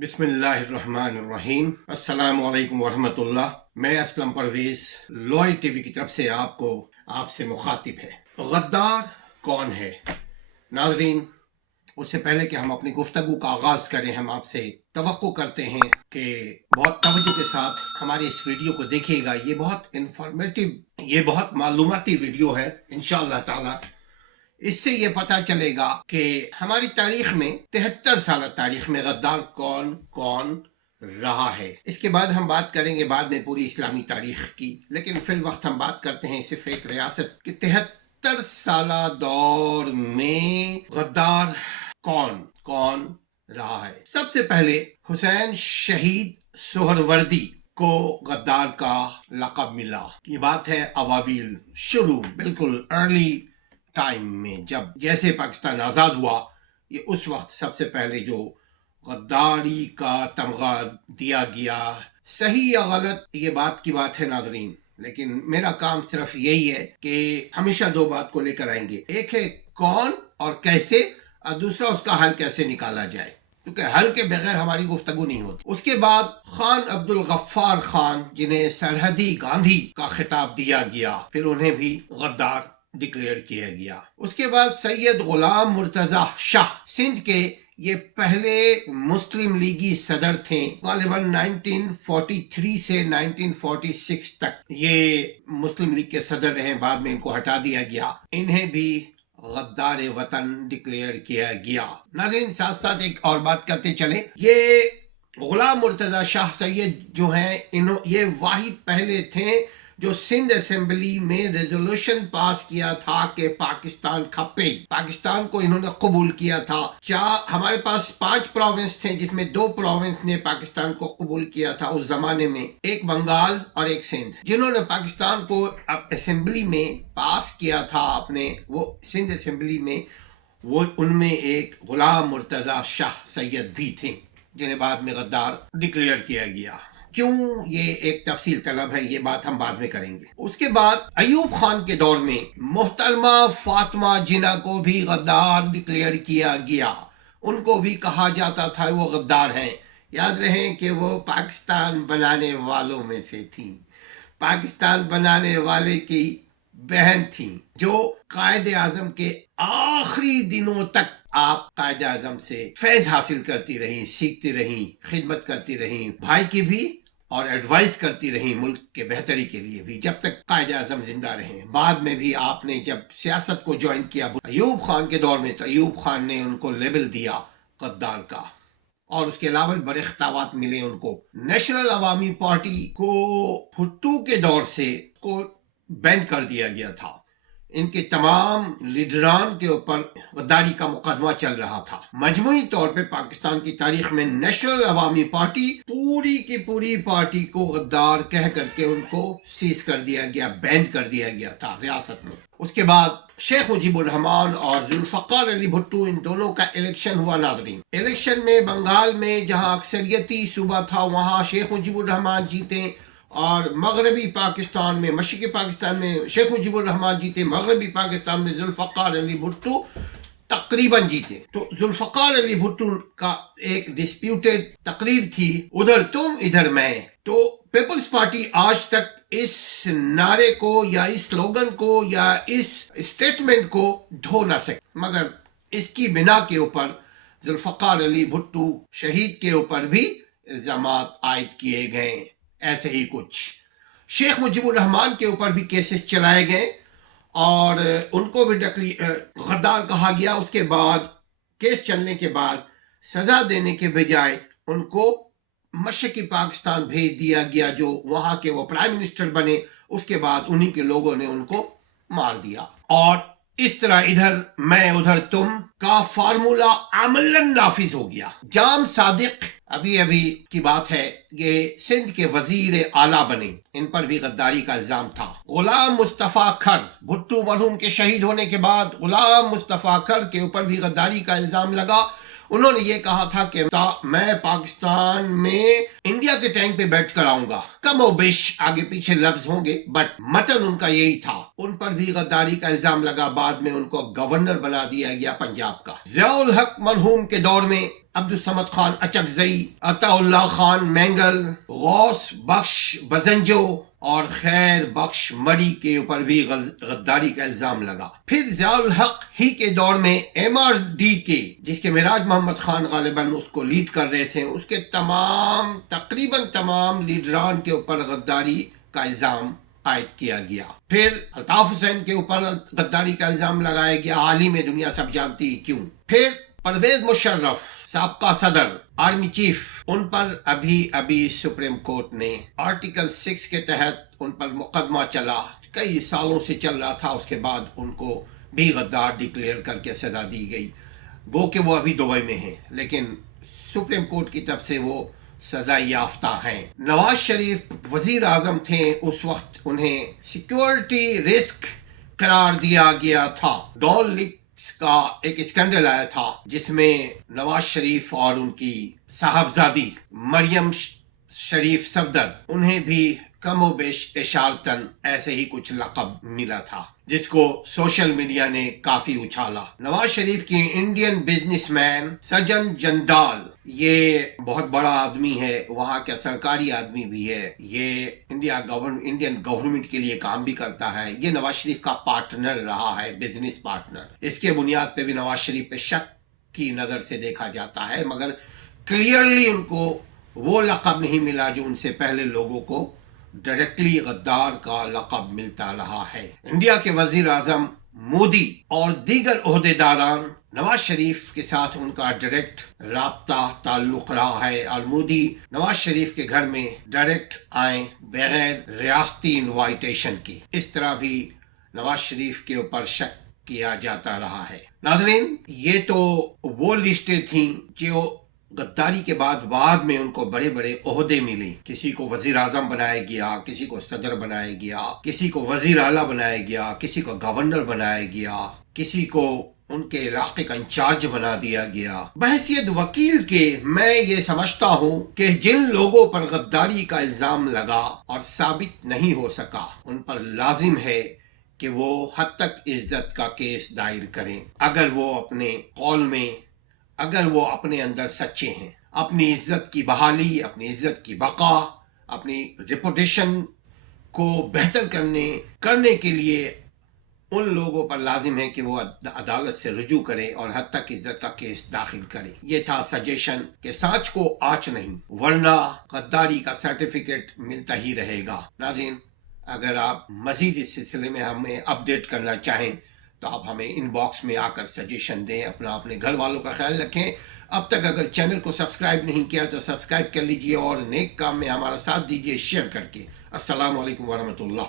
بسم اللہ الرحمن الرحیم۔ السلام علیکم ورحمۃ اللہ۔ میں اسلم پرویز لوئی ٹی وی کی طرف سے آپ سے مخاطب ہے۔ غدار کون ہے؟ ناظرین، اس سے پہلے کہ ہم اپنی گفتگو کا آغاز کریں، ہم آپ سے توقع کرتے ہیں کہ بہت توجہ کے ساتھ ہماری اس ویڈیو کو دیکھیے گا۔ یہ بہت انفارمیٹیو، یہ بہت معلوماتی ویڈیو ہے انشاءاللہ تعالی۔ اس سے یہ پتہ چلے گا کہ ہماری تاریخ میں 73 سالہ تاریخ میں غدار کون کون رہا ہے۔ اس کے بعد ہم بات کریں گے بعد میں پوری اسلامی تاریخ کی، لیکن فی الوقت ہم بات کرتے ہیں صرف ایک ریاست کی 73 سالہ دور میں غدار کون کون رہا ہے۔ سب سے پہلے حسین شہید سہروردی کو غدار کا لقب ملا۔ یہ بات ہے اواویل، شروع بالکل ارلی ٹائم میں، جب جیسے پاکستان آزاد ہوا، یہ اس وقت سب سے پہلے جو غداری کا تمغہ دیا گیا۔ صحیح یا غلط یہ بات کی بات ہے ناظرین، لیکن میرا کام صرف یہی ہے کہ ہمیشہ دو بات کو لے کر آئیں گے، ایک ہے کون اور کیسے، اور دوسرا اس کا حل کیسے نکالا جائے، کیونکہ حل کے بغیر ہماری گفتگو نہیں ہوتی۔ اس کے بعد خان عبدالغفار خان، جنہیں سرحدی گاندھی کا خطاب دیا گیا، پھر انہیں بھی غدار ڈکلیئر کیا گیا۔ اس کے بعد سید غلام مرتضی شاہ، سندھ کے یہ پہلے مسلم لیگی صدر تھے، غالباً 1943 سے 1946 تک یہ مسلم لیگ کے صدر رہے، بعد میں ان کو ہٹا دیا گیا۔ انہیں بھی غدار وطن ڈکلیئر کیا گیا۔ ناظرین، ساتھ ساتھ ایک اور بات کرتے چلیں، یہ غلام مرتضی شاہ سید جو ہیں، یہ واحد پہلے تھے جو سندھ اسمبلی میں ریزولوشن پاس کیا تھا کہ پاکستان کھپے، پاکستان کو انہوں نے قبول کیا تھا۔ ہمارے پاس 5 پروونس تھے، جس میں 2 پروونس نے پاکستان کو قبول کیا تھا اس زمانے میں، ایک بنگال اور ایک سندھ۔ جنہوں نے پاکستان کو اسمبلی میں پاس کیا تھا اپنے، وہ سندھ اسمبلی میں، وہ ان میں ایک غلام مرتضی شاہ سید بھی تھے، جنہیں بعد میں غدار ڈکلیئر کیا گیا۔ کیوں؟ یہ ایک تفصیل طلب ہے، یہ بات ہم بعد میں کریں گے۔ اس کے بعد ایوب خان کے دور میں محترمہ فاطمہ جناح کو بھی غدار ڈکلیئر کیا گیا۔ ان کو بھی کہا جاتا تھا وہ غدار ہیں۔ یاد رہیں کہ وہ پاکستان بنانے والوں میں سے تھیں، پاکستان بنانے والے کی بہن تھیں، جو قائد اعظم کے آخری دنوں تک آپ قائد اعظم سے فیض حاصل کرتی رہیں، سیکھتی رہیں، خدمت کرتی رہیں، بھائی کی بھی اور ایڈوائز کرتی رہیں ملک کے بہتری کے لیے بھی، جب تک قائد اعظم زندہ رہیں۔ بعد میں بھی آپ نے جب سیاست کو جوائن کیا ایوب خان کے دور میں، تو ایوب خان نے ان کو لیبل دیا غدار کا، اور اس کے علاوہ بڑے خطابات ملے ان کو۔ نیشنل عوامی پارٹی کو بھٹو کے دور سے کو بین کر دیا گیا تھا، ان کے تمام لیڈران کے اوپر غداری کا مقدمہ چل رہا تھا۔ مجموعی طور پہ پاکستان کی تاریخ میں نیشنل عوامی پارٹی پوری کی پوری پارٹی کو غدار کہہ کر کے ان کو سیز کر دیا گیا، بینڈ کر دیا گیا تھا ریاست میں۔ اس کے بعد شیخ مجیب الرحمان اور ذوالفقار علی بھٹو، ان دونوں کا الیکشن ہوا ناظرین۔ الیکشن میں بنگال میں جہاں اکثریتی صوبہ تھا، وہاں شیخ مجیب الرحمان جیتے، اور مغربی پاکستان میں، مشرقی پاکستان میں شیخ مجیب الرحمان جیتے، مغربی پاکستان میں ذوالفقار علی بھٹو تقریباً جیتے۔ تو ذوالفقار علی بھٹو کا ایک ڈسپیوٹڈ تقریر تھی، ادھر تم ادھر میں۔ تو پیپلز پارٹی آج تک اس نعرے کو یا اس سلوگن کو یا اس اسٹیٹمنٹ کو دھو نہ سکے، مگر اس کی بنا کے اوپر ذوالفقار علی بھٹو شہید کے اوپر بھی الزامات عائد کیے گئے۔ ایسے ہی کچھ شیخ مجیب الرحمان کے اوپر بھی کیسز چلائے گئے، اور ان کو بھی غدار کہا گیا۔ اس کے بعد کیس چلنے کے بعد سزا دینے کے بجائے ان کو مشرقی پاکستان بھیج دیا گیا، جو وہاں کے وہ پرائم منسٹر بنے۔ اس کے بعد انہی کے لوگوں نے ان کو مار دیا، اور اس طرح ادھر میں ادھر تم کا فارمولا عملاً نافذ ہو گیا۔ جام صادق ابھی کی بات ہے، یہ سندھ کے وزیر اعلیٰ بنے، ان پر بھی غداری کا الزام تھا۔ غلام مصطفیٰ کھر، بھٹو مرحوم کے شہید ہونے کے بعد غلام مصطفیٰ کھر کے اوپر بھی غداری کا الزام لگا۔ انہوں نے یہ کہا تھا کہ میں پاکستان میں انڈیا کے ٹینک پہ بیٹھ کر آؤں گا، کم و بیش آگے پیچھے لفظ ہوں گے، بٹ متن ان کا یہی تھا۔ ان پر بھی غداری کا الزام لگا، بعد میں ان کو گورنر بنا دیا گیا پنجاب کا۔ ضیاء الحق مرحوم کے دور میں عبدالصمد خان اچکزئی، عطا اللہ خان مینگل، غوث بخش بزنجو اور خیر بخش مری کے اوپر بھی غداری کا الزام لگا۔ پھر ضیاء الحق ہی کے دور میں MRDK، جس کے معراج محمد خان غالباً اس کو لیڈ کر رہے تھے، اس کے تقریباً تمام لیڈران کے اوپر غداری کا الزام عائد کیا گیا۔ پھر الطاف حسین کے اوپر غداری کا الزام لگایا گیا، حال ہی میں دنیا سب جانتی کیوں۔ پھر پرویز مشرف سابقہ صدر آرمی چیف، ان پر ابھی سپریم کورٹ نے آرٹیکل 6 کے تحت ان پر مقدمہ چلا، کئی سالوں سے چل رہا تھا، اس کے بعد ان کو بھی غدار ڈکلیئر کر کے سزا دی گئی، گو کہ وہ ابھی دبئی میں ہیں، لیکن سپریم کورٹ کی طرف سے وہ سزا یافتہ ہیں۔ نواز شریف وزیر اعظم تھے، اس وقت انہیں سیکیورٹی رسک قرار دیا گیا تھا۔ ڈان لیکس کا ایک اسکینڈل آیا تھا جس میں نواز شریف اور ان کی صاحبزادی مریم شریف صفدر، انہیں بھی کم و بیش اشارتاً ایسے ہی کچھ لقب ملا تھا، جس کو سوشل میڈیا نے کافی اچھالا۔ نواز شریف کی انڈین بزنس مین سجن جندال، یہ بہت بڑا آدمی ہے، وہاں کا سرکاری آدمی بھی ہے، یہ انڈین گورنمنٹ کے لیے کام بھی کرتا ہے، یہ نواز شریف کا پارٹنر رہا ہے، بزنس پارٹنر۔ اس کے بنیاد پہ بھی نواز شریف پہ شک کی نظر سے دیکھا جاتا ہے، مگر کلیئرلی ان کو وہ لقب نہیں ملا جو ان سے پہلے لوگوں کو ڈائریکٹلی غدار کا لقب ملتا رہا ہے۔ انڈیا کے وزیر اعظم مودی اور دیگر عہدیداران، نواز شریف کے ساتھ ان کا ڈائریکٹ رابطہ تعلق رہا ہے، اور مودی نواز شریف کے گھر میں ڈائریکٹ آئیں بغیر ریاستی انوائٹیشن کی۔ اس طرح بھی نواز شریف کے اوپر شک کیا جاتا رہا ہے۔ ناظرین، یہ تو وہ لسٹیں تھیں جو غداری کے بعد میں ان کو بڑے بڑے عہدے ملے، کسی کو وزیر اعظم بنایا گیا، کسی کو صدر بنایا گیا، کسی کو وزیر اعلیٰ بنایا گیا، کسی کو گورنر بنایا گیا، کسی کو ان کے علاقے کا انچارج بنا دیا گیا۔ بحیثیت وکیل کے میں یہ سمجھتا ہوں کہ جن لوگوں پر غداری کا الزام لگا اور ثابت نہیں ہو سکا، ان پر لازم ہے کہ وہ حد تک عزت کا کیس دائر کریں، اگر وہ اپنے قول میں، اگر وہ اپنے اندر سچے ہیں۔ اپنی عزت کی بحالی، اپنی عزت کی بقا، اپنی ریپوٹیشن کو بہتر کرنے کے لیے ان لوگوں پر لازم ہے کہ وہ عدالت سے رجوع کرے اور حد تک عزت کا کیس داخل کرے۔ یہ تھا سجیشن کہ سانچ کو آنچ نہیں، ورنہ غداری کا سرٹیفکیٹ ملتا ہی رہے گا۔ ناظرین، اگر آپ مزید اس سلسلے میں ہمیں اپڈیٹ کرنا چاہیں تو آپ ہمیں ان باکس میں آ کر سجیشن دیں۔ اپنے گھر والوں کا خیال رکھیں۔ اب تک اگر چینل کو سبسکرائب نہیں کیا تو سبسکرائب کر لیجئے اور نیک کام میں ہمارا ساتھ دیجئے شیئر کر کے۔ السلام علیکم ورحمۃ اللہ۔